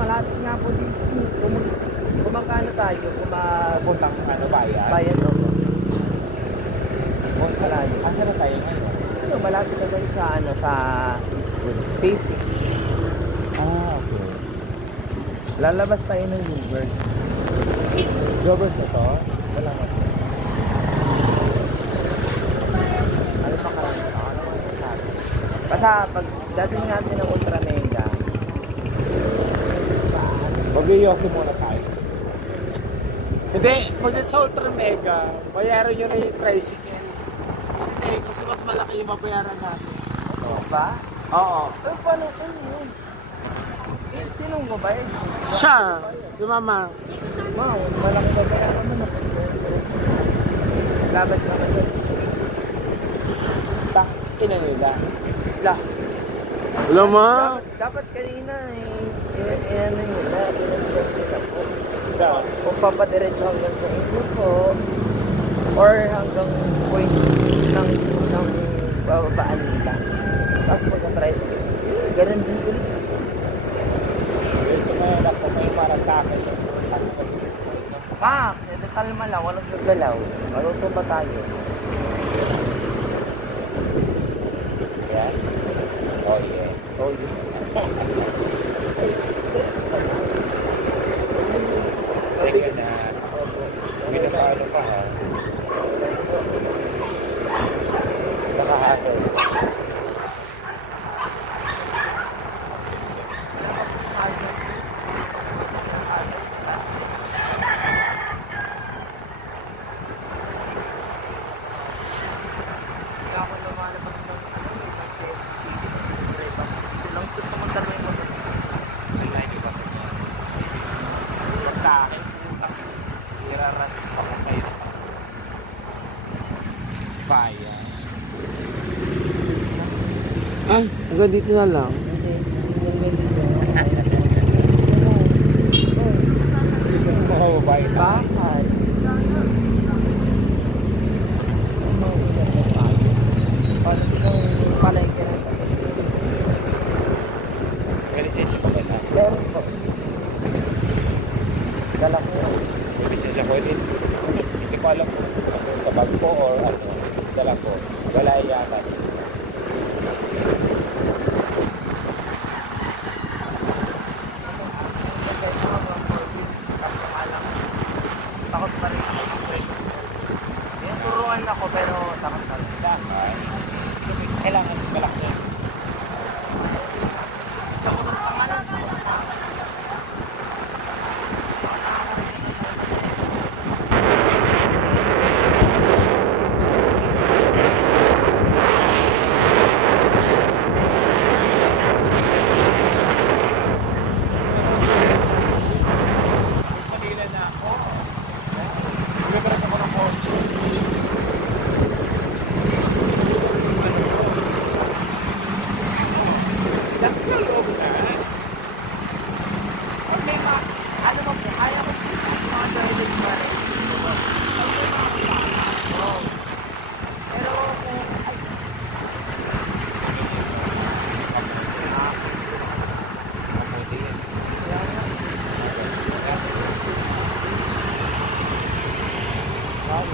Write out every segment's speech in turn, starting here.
malapit nga po dito. Kumagkano tayo? Puntang ano, bayan? Bayan no? Punta tayo. Asa na tayo ngayon? Ano, malapit na tayo sa, ano, sa Eastwood. Basic. Ah, okay. Lalabas tayo ng Newburgh. Joggers na to? Wala nga. Ano pa karami? Ano ba yung sabi? Basta pag dating natin ng Ultra Mega, Mag-iyosi muna tayo. Hindi, pag sa Ultra Mega, bayaran nyo na yung tricycle. Kasi mas malaki yung mabayaran natin. ano ba? Oo. Eh, paano yun? Eh, sinong mabait? Siya, si Mama. Wow, malaki na kaya naman ako. Labat naman yun. Tak, ina nila. La. Wala ma. Dapat kanina ano yun na, pinag-investigate ako. Ikaw? Kung papadiretso hanggang sa inyo po, or hanggang point ng bababaan nila. Tapos mag-try sa ganun din ko. Ito na yun, ako may para sa akin. Kalma lang, walang gagalaw. Maluto ba tayo? Yan? Oh yeah. Oh, yun. Thank you na. Minapalo pa ha. Nakahakot. Bayan. Ay, hanggang dito na lang. Oo, bayan. Bakal. Palengke na sa Lisensya pa ba? meron po. Dala ko yun. May lisensya ko din. Hindi ko alam kung sa bag ko or ano. Dala ko. Wala yata. Takot pa rin. Tinuturuan ako pero takot pa rin. Kailangan galak niya. Sa motor pangalan.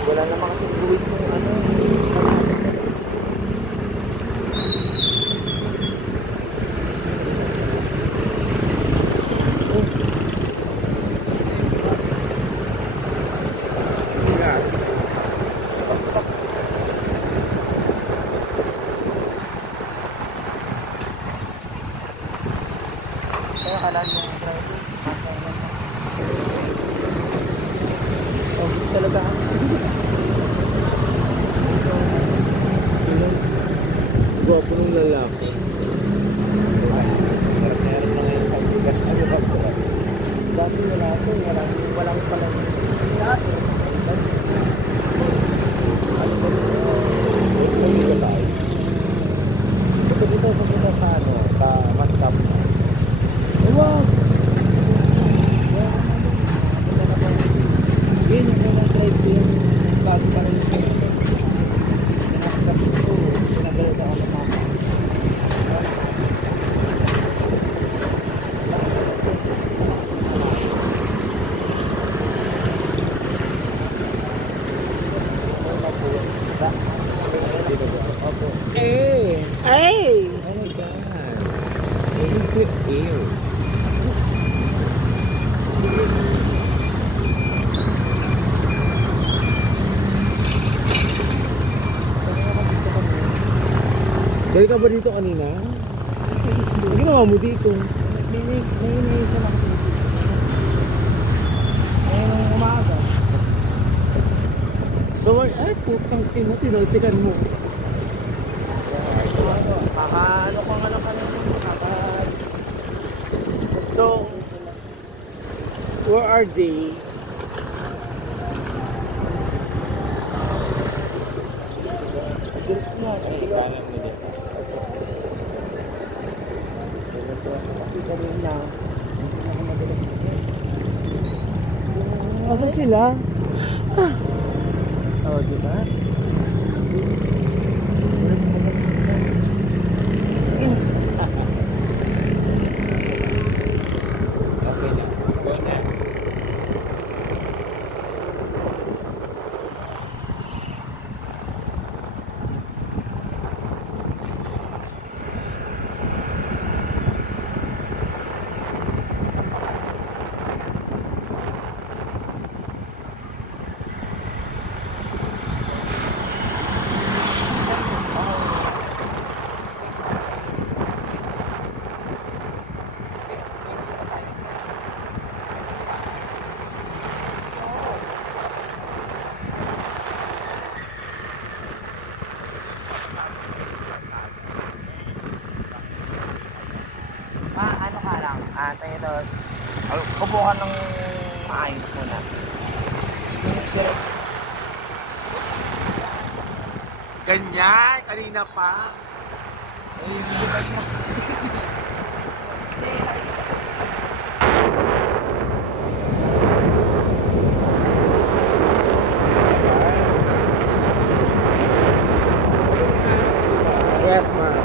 Wala naman kasi buwit kung ano. Kaya kalaan niya yung driver. Oh, talaga. laki! Ay! Oh my God! What is it? Ew. Dali ka ba dito kanina? Ano ginawa mo dito? May isa lang sa ngayong umaga. So, ay, putang ina, tinalsikan mo. Kakaano ko nga lang kanina. So, where are they? Diyos na. Ay, kanan mo din. Kasi kanina, hindi na ako madalas. Asa sila? Oh, di ba? Okay na. Go na. Ano ka lang? Tayo ito. Kubukan ng maayos muna. Ganyan, kanina pa. Yes, ma'am.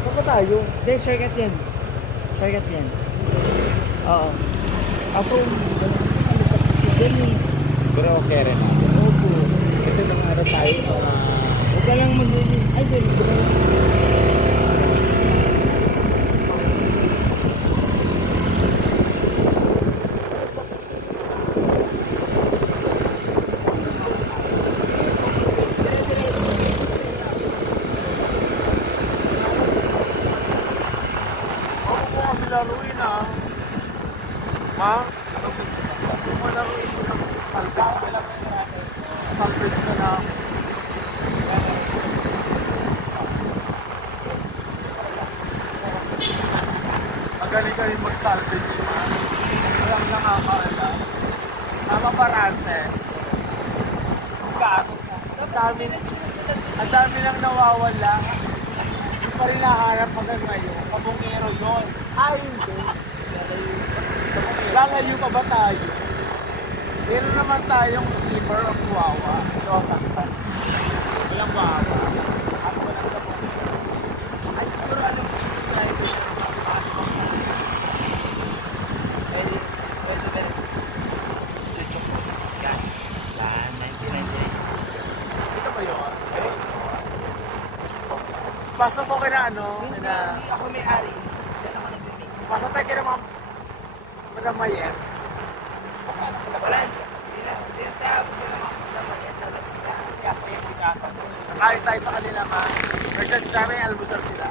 Saan ba tayo? Hindi, shortcut yan. Shortcut yan. Oo. Kaso, dali. Pero okay rin natin. Opo. Kasi nung araw tayo, Huwag ka lang mag-dali. Ay, dali. Ako po kami laruin ah. Ma? Ako mo laruin ng salvage. Salvage ka na. Magaling ka rin mag-salvage ma. Walang nakakaalam. Tama parase. Ang dami nang nawawala. Hindi pa rin naharap hanggang ngayon. Kabungero yun. Ay, hindi. Lalayo pa ba tayo? Meron naman tayong river of Wawa. Walang Wawa. Ako lang sa bungero. Ay, Pasok mo kina ano? Hindi Na, ako may-ari. Yan ako nag-make. pasok tayo kina Madam Mayer. Wala. Hindi na. Hindi na tayo. Kasi ako yung pinaka. Nakain tayo sa kanila ma. Versus Chame, almusal sila.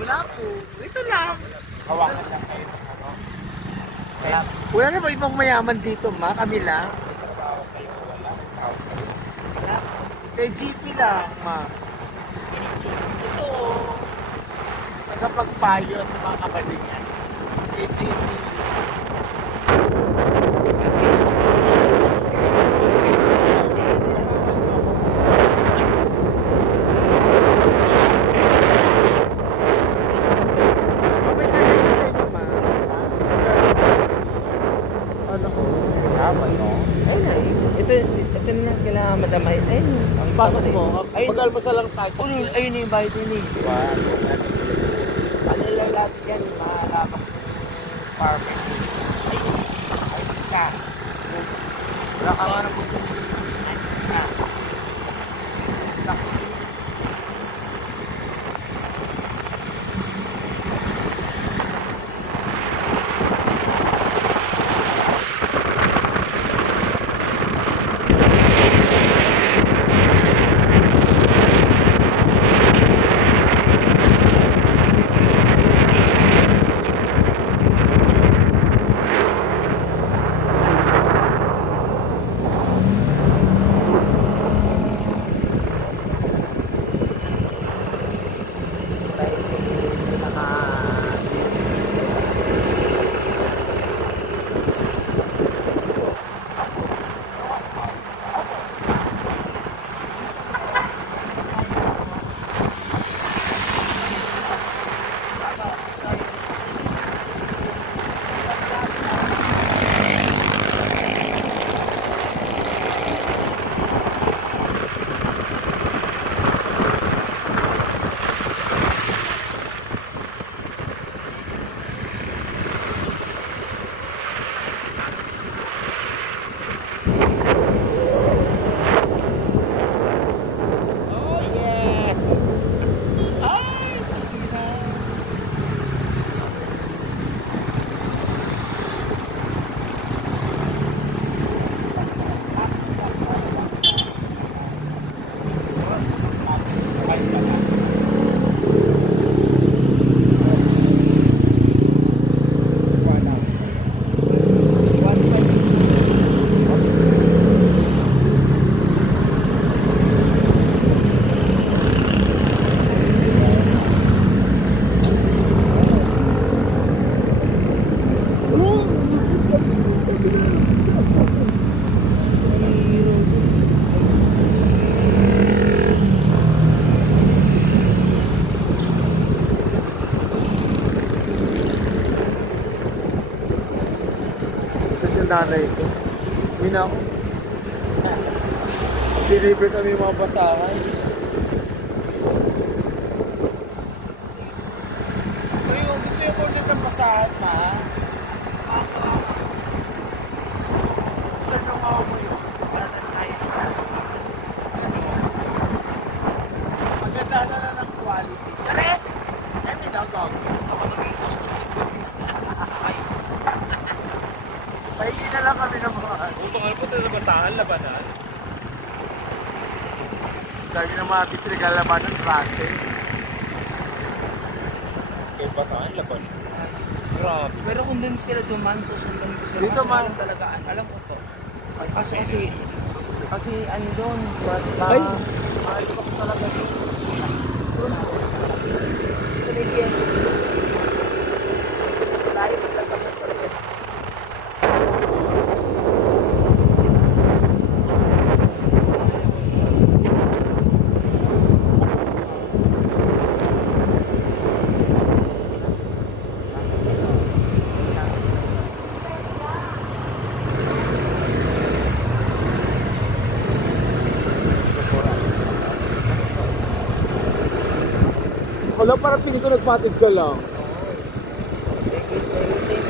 Wala po. Ito lang. Hawakan lang kayo ng ano. Kaya Wala na ba ibang mayaman dito ma? Kami lang. trabaho kayo, wala. Tao kayo. Kay GP lang ma. Ito. Nagkapagpayo sa mga kapatid niya. Kay GP. May charger ko sa inyo ma. Sana ko. Tama, no? Ayun na. Ito na kailangan madamay. Ayun. Ang Pasok mo. Ayun. Mag-almusal lang tayo sa Ayun, ayun yung bayad din eh. Ano lang lahat yan, mahalabak ng farming. Ayun ka. Wala ka nga gusto mo sa nanay ko. Hindi na ako. Deliver kami yung mga basahan. Gusto yung order ng basahan, ma? Saan nung ako mo yun? Maganda na ng quality. Charet! Emi na, dog. Ako maging costume. Pahingi na lang kami ng mga ano. Utong po na basahan, labanan. Dahil na mga titrigal labanan klase. Kaya basahan, labanan. Grabe. Pero kung doon sila duman, susundan ko sila. Dito Kasi man. alam talaga, alam ko to. Kaso kasi ano doon, Ay! mahal ko talaga doon. Sa Legion. Layo ko talaga talaga. Wala, parang piling ko nagpatid ka lang. Thank you.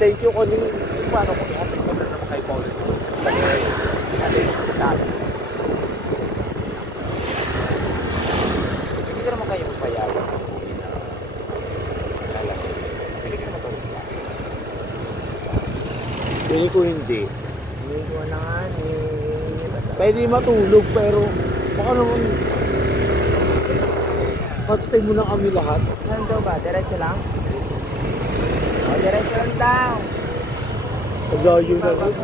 thank you ko nung paano ko ihatid ko na ng kay Paul. Hindi ka naman kayo payagan. Pili ka naman tulog ka. Pili ko hindi. Hindi ko na nga Pwede matulog pero baka naman patay mo na kami lahat. Saan daw ba? Diretso lang? O, diretso lang daw. Ang layo na rin.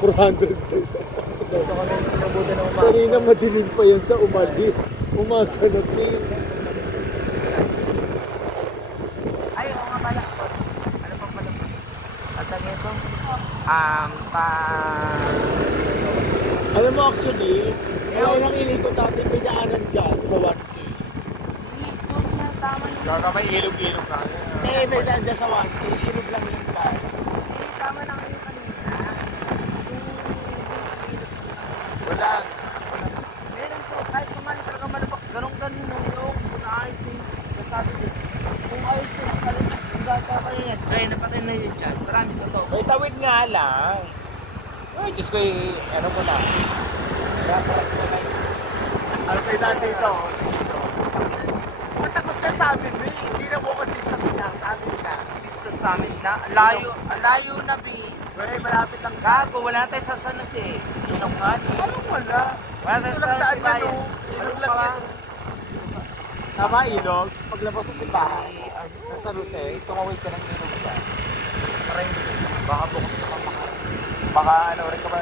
400. Dito ko na nabutan ng umaga. Kanina madilim pa yan sa umalis. Umaga na din. Ay, oo nga pala. Ano pa pala? At ang ito? Alam mo actually, wala nang inikot natin may daanan dyan sa 1K. Doon na, tama yun. Baka may ilog-ilog ka. May daan dyan sa 1K. Ilog lang yun pa. Tama na kayo kanina. Wala. Meron po, kahit sumali talaga malabak. Ganun-ganun yung ayos na yung nasabi din. Kung ayos na yung salit, kung gata pa rin yan. Kaya napatay na yun dyan. Marami sa to. May tawid nga lang. Ay, Diyos ko, ano ko na. Dapat ko na yun. Ano kayo dati ito? Sige ito. Matagos siya sa amin, eh. Hindi na mo mag-distance niya sa amin na. Distance sa amin na. Layo na, Bi. Wala, malapit lang. Gago, wala na tayo sa San Jose. Ilong nga. Anong wala? Wala tayo Ito sa lang daan Sibayan. yan, oh. Ilog lang yan. Tama, ilog. Paglabas mo si bahay, ng San Jose, tumawid ka ng ilog dyan. Parang baka bukas ka pa baka ano rin ka ba?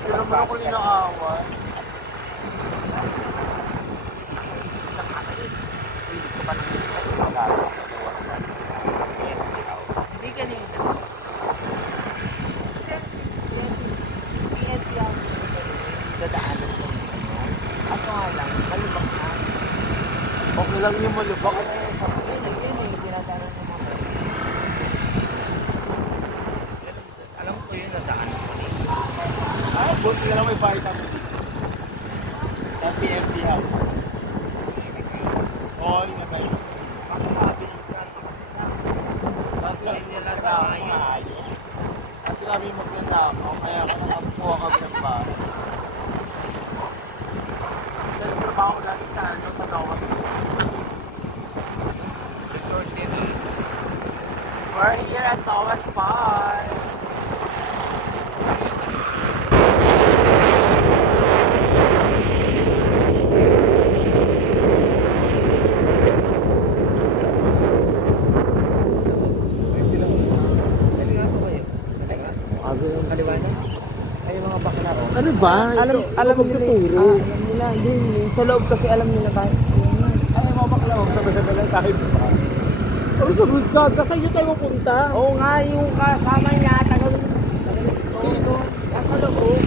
Sino naman ako ninaawa? Hindi ka pa nang sa pagkakala. Hindi kanina. PNP House. Dadaanan ko. Aso nga lang, malubak na. Okay lang yung malubak. Yun eh, dinadaanan ng mga. Alam ko yun, nadaanan ko rin. Ay, buti na lang may vitamin. Sa PMP House. Oo, yun na kayo. Sabi ng Kasi nila tayo. at grabe magnanakaw, kaya nakakuha kami ng bahay. Sa trabaho natin sa ano, sa Gawas. Resort din eh. We're here at Tawas Park. Saan nga po kayo? Kaliwa na? Ay, mga bakla ko. Ano ba? Alam nila magtuturo. alam nila, yun. Sa loob kasi alam nila ba? Ano mga bakla? Sabi lang tayo ba? Ano sabi ka? Kasi yun tayo mapunta. Oo nga, yung kasama niya, tagal. Sino? Nasa loob.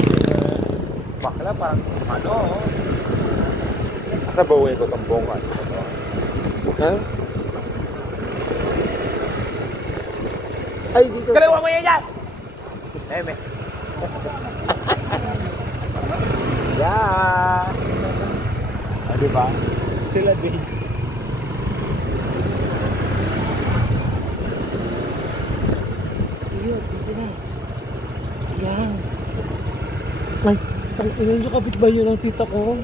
Bakla parang ano. Sa bawi ko itong bungan. Ha? Ay, dito. Kaliwa mo yan yan! Eme. Yeah! Ah, diba? Sila din. Yun, dito na. Yan. Ay, ang ina nyo kapit ba yun ang tita ko?